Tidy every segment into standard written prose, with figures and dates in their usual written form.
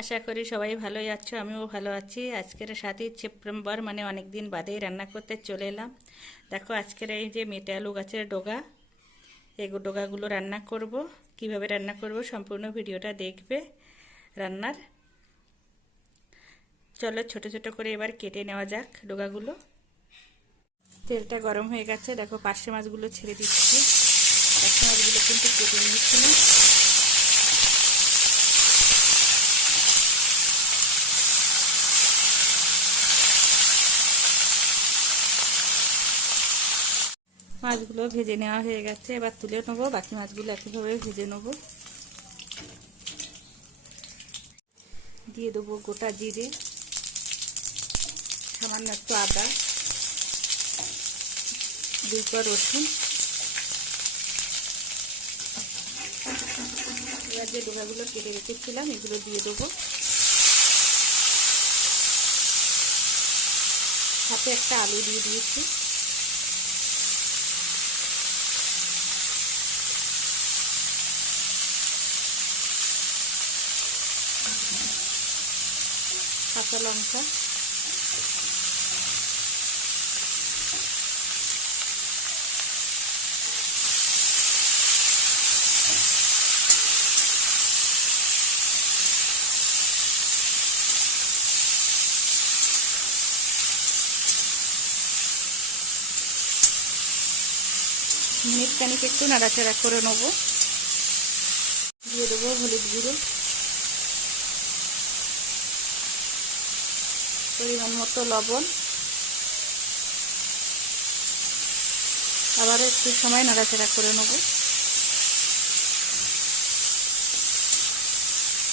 আশা করি সবাই ভালোই আছো, আমিও ভালো আছি। আজকের 7ই সেপ্টেম্বর মানে অনেক দিন বাদেই রান্না করতে চলে এলাম। দেখো আজকের এই যে মেটে আলু গাছের ডগা, এই ডগাগুলো রান্না করব। কিভাবে রান্না করব সম্পূর্ণ ভিডিওটা দেখবে রান্নার। চলো ছোট ছোট করে এবার কেটে নেওয়া যাক ডগাগুলো। তেলটা গরম হয়ে গেছে, দেখো পার্শে মাছগুলো ছেড়ে দিচ্ছি। পার্শে মাছগুলো কিন্তু কেটে নিয়েছিলাম। মাছগুলো ভেজে নেওয়া হয়ে গেছে, এবার তুলে নেবো। বাকি মাছগুলো একইভাবে ভেজে নেবো। দিয়ে দেবো গোটা জিরে, সামান্য একটু আদা, 2 কোয়া রসুন। এবার যে ডোকাগুলো কেটে রেখেছিলাম এগুলো দিয়ে দেবো। সাথে একটা আলু দিয়ে দিয়েছি। কাঁচা লঙ্কা, মিনিট খানিক একটু নাড়াচাড়া করে নেবো। দিয়ে দেবো হলুদ গুঁড়ো, পরিমাণ মতো লবণ। আবার একটু সময় নাড়াচাড়া করে নেব।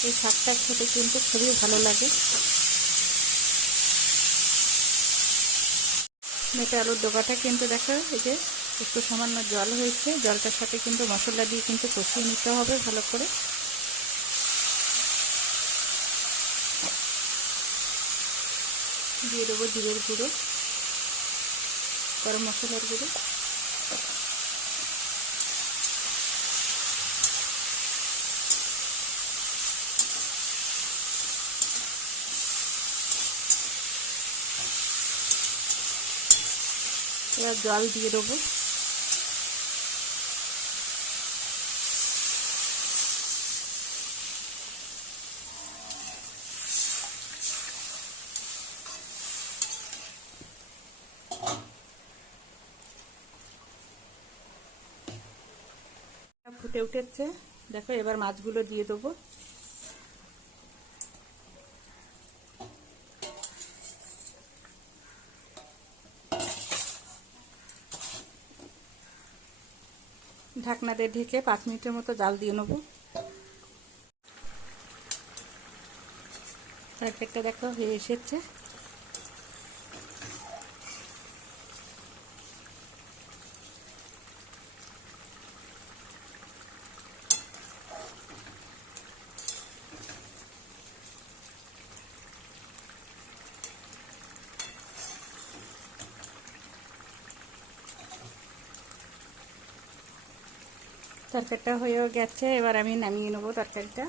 এই শাকটা খেতে কিন্তু খুবই ভালো লাগে। মেটে আলুর ডোকাটা কিন্তু দেখো এই যে একটু সামান্য জল হয়েছে, জলটার সাথে কিন্তু মশলা দিয়ে কিন্তু কষিয়ে নিতে হবে ভালো করে। দিয়ে দেবো জিরের গুঁড়ো, গরম মশলার গুঁড়ো, এবার জল দিয়ে দেবো। ফুটে উঠেছে, দেখো এবার মাছগুলো দিয়ে দেবো। ঢাকনা দিয়ে ঢেকে 5 মিনিটের মতো জাল দিয়ে নেবো। তরকারিটা দেখো হয়ে এসেছে। তরকারিটা হয়েও গেছে, এবার আমি নামিয়ে নেবো তরকারিটা।